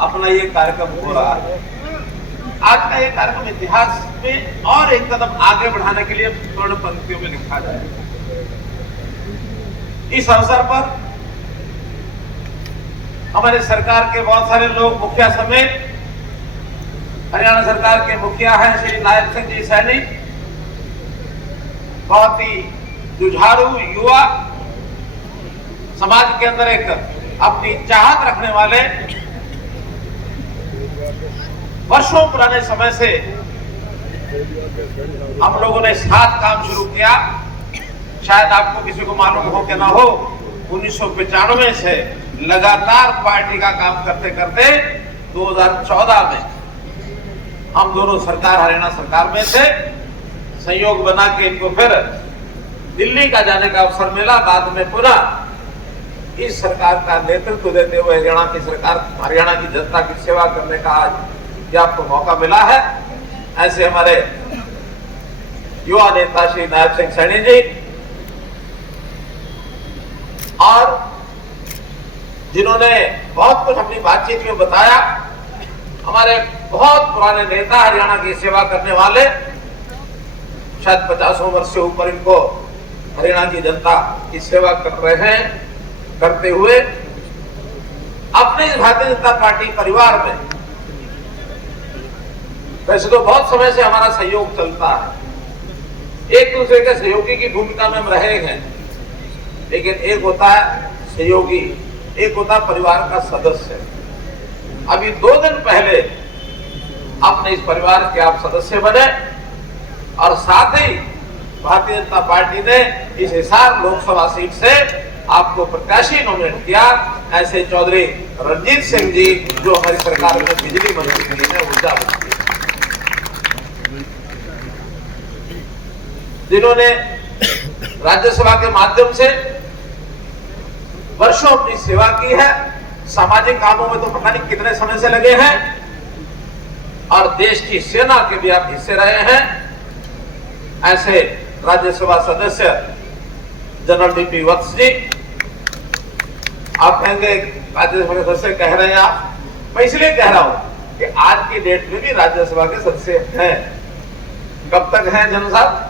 अपना ये कार्यक्रम हो रहा है। आज का ये कार्यक्रम इतिहास में और एक कदम आगे बढ़ाने के लिए स्वर्ण पंक्तियों में लिखा जाए। इस अवसर पर हमारे सरकार के बहुत सारे लोग, मुखिया समेत हरियाणा सरकार के मुखिया हैं श्री नायब सिंह जी सैनी, बहुत ही जुझारू युवा, समाज के अंदर एक अपनी चाहत रखने वाले, वर्षों पुराने समय से हम लोगों ने साथ काम शुरू किया। शायद आपको किसी को मालूम हो कि ना हो, 1995 से लगातार पार्टी का काम करते करते 2014 में हम दोनों सरकार, हरियाणा सरकार में से संयोग बना के इनको फिर दिल्ली का जाने का अवसर मिला। बाद में पुनः इस सरकार का नेतृत्व देते हुए हरियाणा की सरकार, हरियाणा की जनता की सेवा करने का आज ये आपको मौका मिला है। ऐसे हमारे युवा नेता श्री नायब सिंह सैनी जी और जिन्होंने बहुत कुछ अपनी बातचीत में बताया, हमारे बहुत पुराने नेता, हरियाणा की सेवा करने वाले, शायद 50 वर्ष से ऊपर इनको हरियाणा की जनता की सेवा कर रहे हैं, करते हुए अपने भारतीय जनता पार्टी परिवार में वैसे तो बहुत समय से हमारा सहयोग चलता है, एक दूसरे के सहयोगी की भूमिका में हम रहे हैं, लेकिन एक होता है सहयोगी, एक होता है परिवार का सदस्य। अभी 2 दिन पहले आपने इस परिवार के आप सदस्य बने और साथ ही भारतीय जनता पार्टी ने इस हिसार लोकसभा सीट से आपको प्रत्याशी नॉमिनेट किया। ऐसे चौधरी रणजीत सिंह जी, जो हमारी सरकार में बिजली मंत्री है, ऊर्जा मंत्री, जिन्होंने राज्यसभा के माध्यम से वर्षों अपनी सेवा की है, सामाजिक कामों में तो पता नहीं कितने समय से लगे हैं, और देश की सेना के भी आप हिस्से रहे हैं। ऐसे राज्यसभा सदस्य जनरल डीपी वत्स जी, आप कहेंगे राज्यसभा के सदस्य कह रहे हैं आप, मैं इसलिए कह रहा हूं कि आज की डेट में भी राज्यसभा के सदस्य हैं। कब तक हैं जनरल साहब?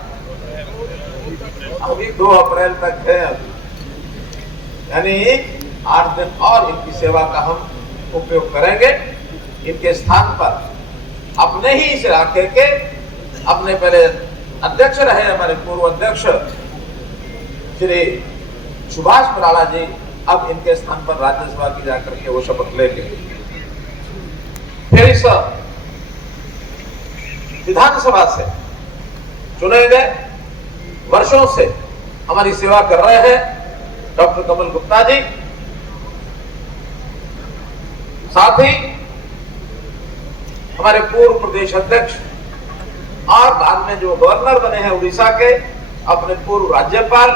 अभी 2 अप्रैल तक है, यानी 8 दिन और इनकी सेवा का हम उपयोग करेंगे। इनके स्थान पर अपने ही इस इलाके के अपने पहले अध्यक्ष रहे हमारे पूर्व अध्यक्ष श्री सुभाष बराला जी, अब इनके स्थान पर राज्यसभा की जाकर के वो शपथ लेंगे। फिर इस विधानसभा से चुने गए, वर्षों से हमारी सेवा कर रहे हैं डॉक्टर कमल गुप्ता जी, साथ ही हमारे पूर्व प्रदेश अध्यक्ष और बाद में जो गवर्नर बने हैं उड़ीसा के, अपने पूर्व राज्यपाल,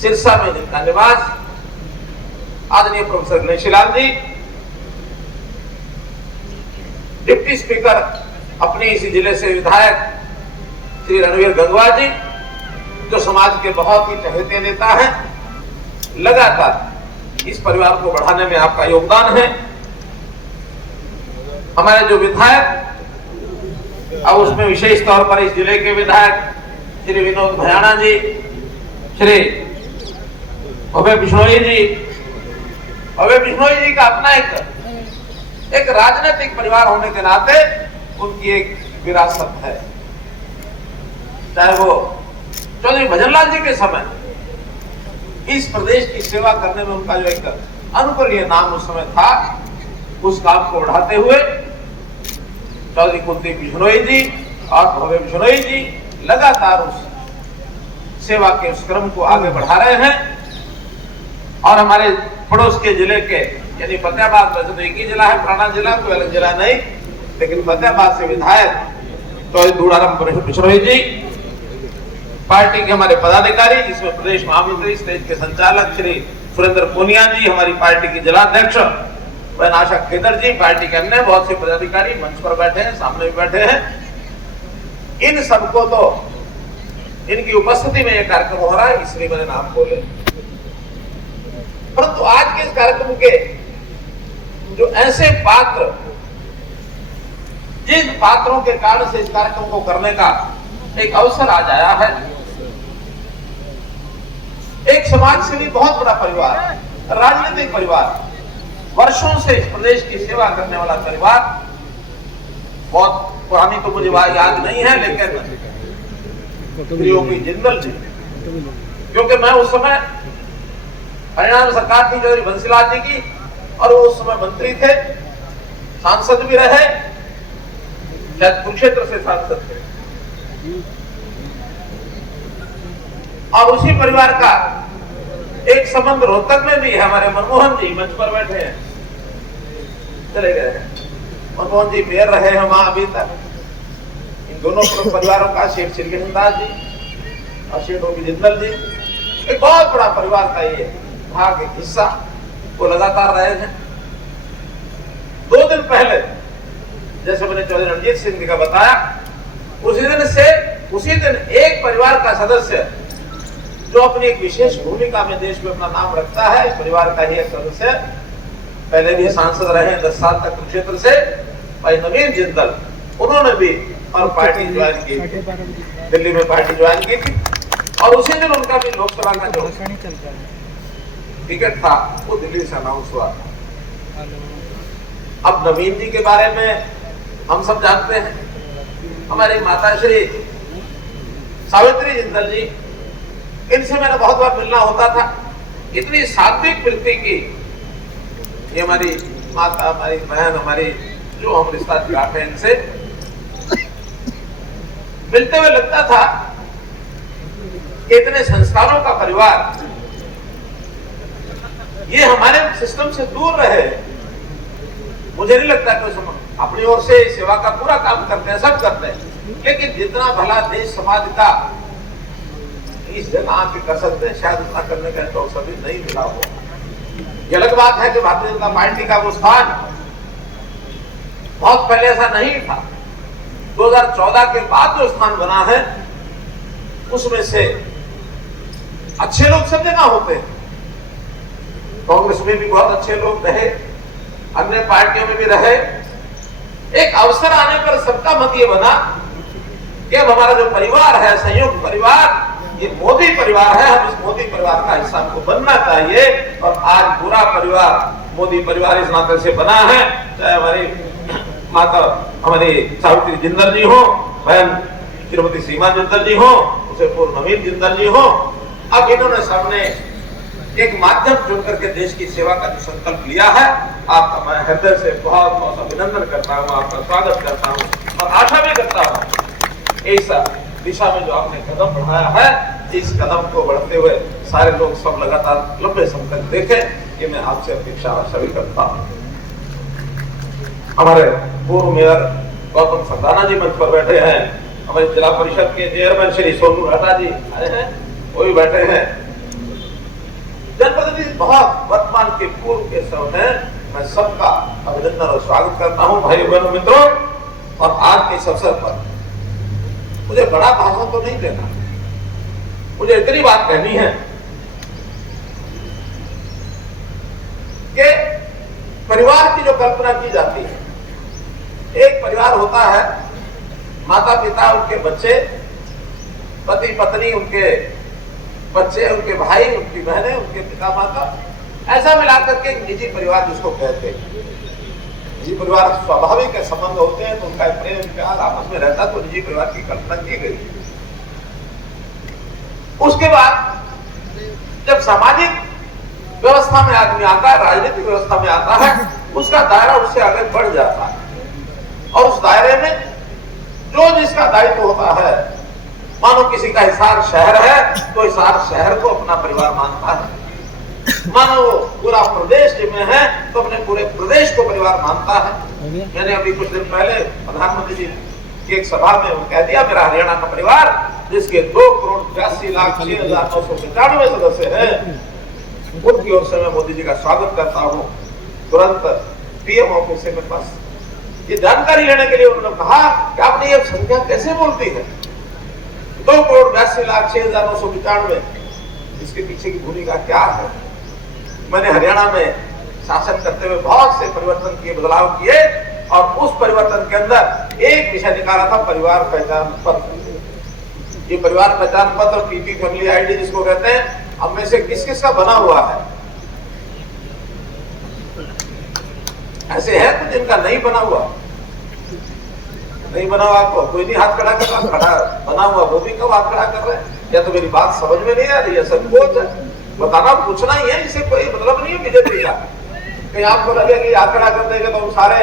सिरसा में जिनका निवास, आदरणीय प्रोफेसर गणेशीलाल जी, डिप्टी स्पीकर अपने इसी जिले से विधायक श्री रणवीर गंगवा जी, जो समाज के बहुत ही चहेते नेता हैं। लगातार इस परिवार को बढ़ाने में आपका योगदान है। हमारे जो विधायक, अब उसमें विशेष तौर पर इस जिले के विधायक श्री विनोद भयाना जी, श्री अभय बिश्नोई जी, अभय बिश्नोई जी का अपना एक राजनीतिक परिवार होने के नाते उनकी एक विरासत है। चाहे वो चौधरी भजनलाल जी के समय इस प्रदेश की सेवा करने में उनका जो एक अनुकरणीय नाम उस समय था, उस काम को बढ़ाते हुए चौधरी कुलदीप बिश्नोई जी और भव्य बिश्नोई जी लगातार उस सेवा के उस क्रम को आगे बढ़ा रहे हैं। और हमारे पड़ोस के जिले के, यानी फतेहाबाद, वैसे तो एक ही जिला है, पुराना जिला, कोई अलग जिला नहीं, लेकिन फतेहाबाद से विधायक चौधरी दूड़ाराम बिश्नोई जी, पार्टी के हमारे पदाधिकारी, जिसमें प्रदेश महामंत्री, स्टेज के संचालक श्री सुरेंद्र पूनिया जी, हमारी पार्टी की जिलाध्यक्ष वह आशा खेदर जी, पार्टी के अन्य बहुत से पदाधिकारी मंच पर बैठे हैं, सामने भी बैठे हैं। इन सबको तो इनकी उपस्थिति में यह कार्यक्रम हो रहा है, इसलिए मैंने नाम बोले। परंतु आज के इस कार्यक्रम के जो ऐसे पात्र, जिन पात्रों के कारण से इस कार्यक्रम को करने का एक अवसर आज आया है, एक समाज से भी बहुत बड़ा परिवार, राजनीतिक परिवार, वर्षों से इस प्रदेश की सेवा करने वाला परिवार, बहुत पुरानी तो मुझे बात याद नहीं है, लेकिन श्री जिंदल जी, क्योंकि मैं उस समय हरियाणा में सरकार थी चौधरी बंसीलाल जी की, और वो उस समय मंत्री थे, सांसद भी रहे, शायद कुरुक्षेत्र से सांसद थे, और उसी परिवार का एक संबंध रोहतक में भी है। हमारे मनमोहन जी मंच पर बैठे हैं, चले गए हैं, मनमोहन जी मेयर रहे हैं वहां अभी तक। इन दोनों परिवारों का शेठ श्री कृष्णदास जी और शेठ ओपी जिंदल जी, एक बहुत बड़ा परिवार का ये भाग, एक हिस्सा वो लगातार रहे हैं। 2 दिन पहले जैसे मैंने चौधरी रणजीत सिंह जी का बताया, उसी दिन एक परिवार का सदस्य जो अपनी एक विशेष भूमिका में देश में अपना नाम रखता है, इस परिवार का ही एक सदस्य, पहले भी सांसद रहे 10 साल तक कुरुक्षेत्र से, भाई नवीन जिंदल, उन्होंने भी और पार्टी ज्वाइन की, दिल्ली में पार्टी ज्वाइन की थी, और उसी दिन उनका भी लोकसभा का जो टिकट था वो दिल्ली से अनाउंस हुआ था। अब नवीन जी के बारे में हम सब जानते हैं, हमारी माता श्री सावित्री जिंदल जी, इनसे मेरा बहुत बार मिलना होता था। इतनी सात्विक वृत्ति की ये हमारी माता, हमारी बहन, हमारी जो हम रिश्ता दिखाते हैं, इनसे मिलते हुए लगता था कि इतने संस्कारों का परिवार ये हमारे सिस्टम से दूर रहे। मुझे नहीं लगता कि अपनी ओर से सेवा का पूरा काम करते हैं, सब करते हैं, लेकिन जितना भला देश समाज का इस जगह के कर सकते हैं, शायद उतना करने का तो सभी नहीं मिला हो। ये अलग बात है कि भारतीय जनता पार्टी का वो स्थान बहुत पहले ऐसा नहीं था। 2014 के बाद जो स्थान बना है, उसमें से अच्छे लोग सब जगह होते हैं। कांग्रेस में भी बहुत अच्छे लोग रहे, अन्य पार्टियों में भी रहे। एक अवसर आने पर सबका मत ये बना कि अब हमारा जो परिवार है, संयुक्त परिवार, ये मोदी परिवार है, हम इस मोदी परिवार का हिस्सा हमको बनना चाहिए। और आज पूरा परिवार मोदी परिवार इस नाते से बना है, चाहे हमारी माता, हमारी सावित्री जिंदल जी हो, बहन श्रीमती सीमा जिंदल जी हो, उसे पूर्व नवीन जिंदल जी हो। अब इन्होंने सबने एक माध्यम चुन करके देश की सेवा का जो संकल्प लिया है, आपका मैं हृदय से बहुत बहुत अभिनंदन करता हूँ, आपका स्वागत करता हूँ, और आशा भी करता हूँ ऐसा दिशा में जो आपने कदम बढ़ाया है, इस कदम को बढ़ते हुए सारे लोग सब लगातार लंबे समय तक देखें, ये मैं आपसे अपेक्षा आशा भी करता हूँ। हमारे पूर्व मेयर गौतम सरदाना जी मंच पर बैठे हैं, हमारे जिला परिषद के चेयरमैन श्री सोनू राठा जी आए हैं, वो भी बैठे हैं, जनप्रतिनिधि बहुत वर्तमान के पूर्व के सब हैं। मैं सबका अभिनंदन और स्वागत करता हूं भाई बहनों मित्रों। और आज के इस अवसर पर मुझे बड़ा भाषण तो नहीं देना, मुझे इतनी बात कहनी है कि परिवार की जो कल्पना की जाती है, एक परिवार होता है, माता पिता, उनके बच्चे, पति पत्नी, उनके बच्चे, उनके भाई, उनकी बहनें, उनके पिता माता, ऐसा मिलाकर के एक निजी परिवार जिसको कहते हैं। निजी परिवार स्वाभाविक है, संबंध होते हैं तो उनका प्रेम प्यार आपस में रहता, तो निजी परिवार की कल्पना की गई। उसके बाद जब सामाजिक व्यवस्था में आदमी आता है, राजनीतिक व्यवस्था में आता है, उसका दायरा उससे आगे बढ़ जाता है, और उस दायरे में जो जिसका दायित्व होता है, मानो किसी का हिसार शहर है तो हिसार शहर को अपना परिवार मानता है, मानो पूरा प्रदेश में है तो अपने पूरे प्रदेश को परिवार मानता है। मैंने अभी कुछ दिन पहले प्रधानमंत्री जी की एक सभा में वो कह दिया, मेरा हरियाणा का परिवार जिसके 2,82,06,995 सदस्य हैं, उनकी ओर से मैं मोदी जी का स्वागत करता हूँ। तुरंत पीएम ऑफिस से मेरे पास ये जानकारी लेने के लिए उन्होंने कहा कि आपने ये संख्या कैसे बोलती है, 2,82,06,995, इसके पीछे की भूमिका क्या है। मैंने हरियाणा में शासन करते हुए बहुत से परिवर्तन किए, बदलाव किए, और उस परिवर्तन के अंदर एक विषय निकाला था, परिवार पहचान पत्र। ये परिवार पहचान पत्र, पीपी फैमिली आईडी जिसको कहते हैं, हम में से किस किस का बना हुआ है? ऐसे है तो जिनका नहीं बना हुआ, नहीं बना हुआ, आपको कोई नहीं हाथ खड़ा कर रहा, खड़ा बना हुआ वो भी कब हाथ खड़ा कर रहे हैं? या तो मेरी बात समझ में नहीं आ रही है, संकोच है, बताना पूछना ही है, इसे कोई मतलब नहीं है बीजेपी का। कहीं आपको लगे कि हाथ खड़ा कर देंगे तो सारे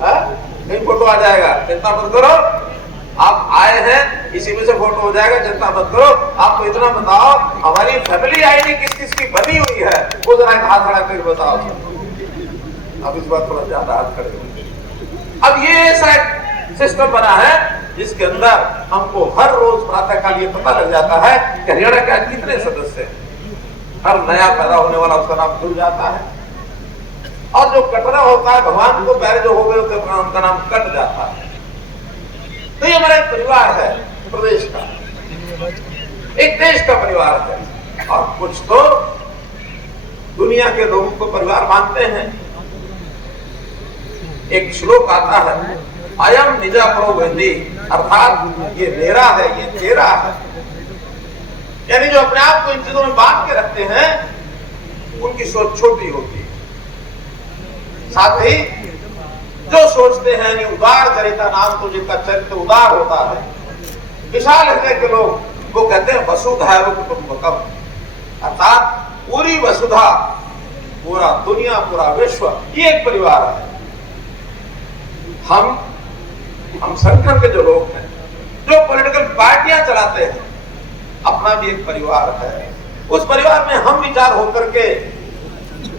कहीं फोटो आ जाएगा, चिंता मत करो, आप आए हैं इसी में से फोटो हो जाएगा, चिंता मत करो। आपको इतना बताओ, हमारी फैमिली आईडी किस किस की बनी हुई है, वो जरा हाथ खड़ा करके बताओ। अब इस बात थोड़ा ज्यादा हाथ खड़े होंगे। अब ये ऐसा सिस्टम बना है जिसके अंदर हमको हर रोज प्रातः काल ये पता लग जाता है कि हरियाणा के कितने सदस्य हैं। हर नया पैदा होने वाला उसका नाम जुड़ जाता है, और जो कटना होता है भगवान को पहले जो हो गए होते हैं उनका नाम कट जाता है। तो ये हमारा एक परिवार है, प्रदेश का एक देश का परिवार है। और कुछ तो दुनिया के लोगों को परिवार मानते हैं। एक श्लोक आता है, अयम निजा प्रोवेदी, अर्थात ये मेरा है, ये तेरा है। यानी जो अपने आप को इन चीजों में बांट के रखते हैं उनकी सोच छोटी होती है। साथ ही जो सोचते हैं नहीं, उदार चरिता नाम तो जिनका चरित्र उदार होता है, विशाल हृदय के लोग, वो कहते हैं वसुधैव कुटुंबकम, अर्थात पूरी वसुधा, पूरा दुनिया, पूरा विश्व, ये एक परिवार है। हम संगठन के जो लोग हैं, जो पॉलिटिकल पार्टियां चलाते हैं, अपना भी एक परिवार है। उस परिवार में हम विचार होकर के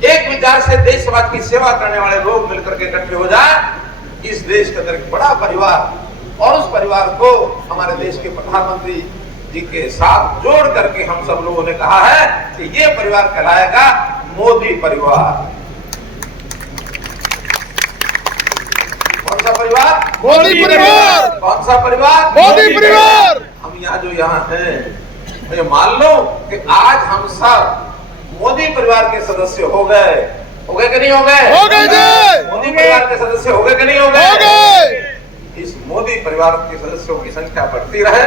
एक विचार से देश समाज की सेवा करने वाले लोग मिलकर के इकट्ठे हो जाए, इस देश के अंदर एक बड़ा परिवार, और उस परिवार को हमारे देश के प्रधानमंत्री जी के साथ जोड़ करके हम सब लोगों ने कहा है कि ये परिवार कहलाएगा मोदी परिवार। कौन सा परिवार? मोदी परिवार। कौन सा परिवार? मोदी परिवार। हम यहाँ हैं, ये मान लो कि आज हम सब मोदी परिवार के सदस्य हो गए कि नहीं हो गए? हो गए। मोदी परिवार के सदस्य हो गए कि नहीं हो गए? हो गए। इस मोदी परिवार के सदस्यों की संख्या बढ़ती रहे,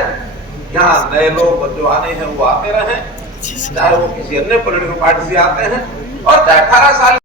यहाँ नए लोग जो आने हैं वो आते रहे, चाहे वो किसी अन्य पॉलिटिकल पार्टी से आते हैं, और चाहे 18 साल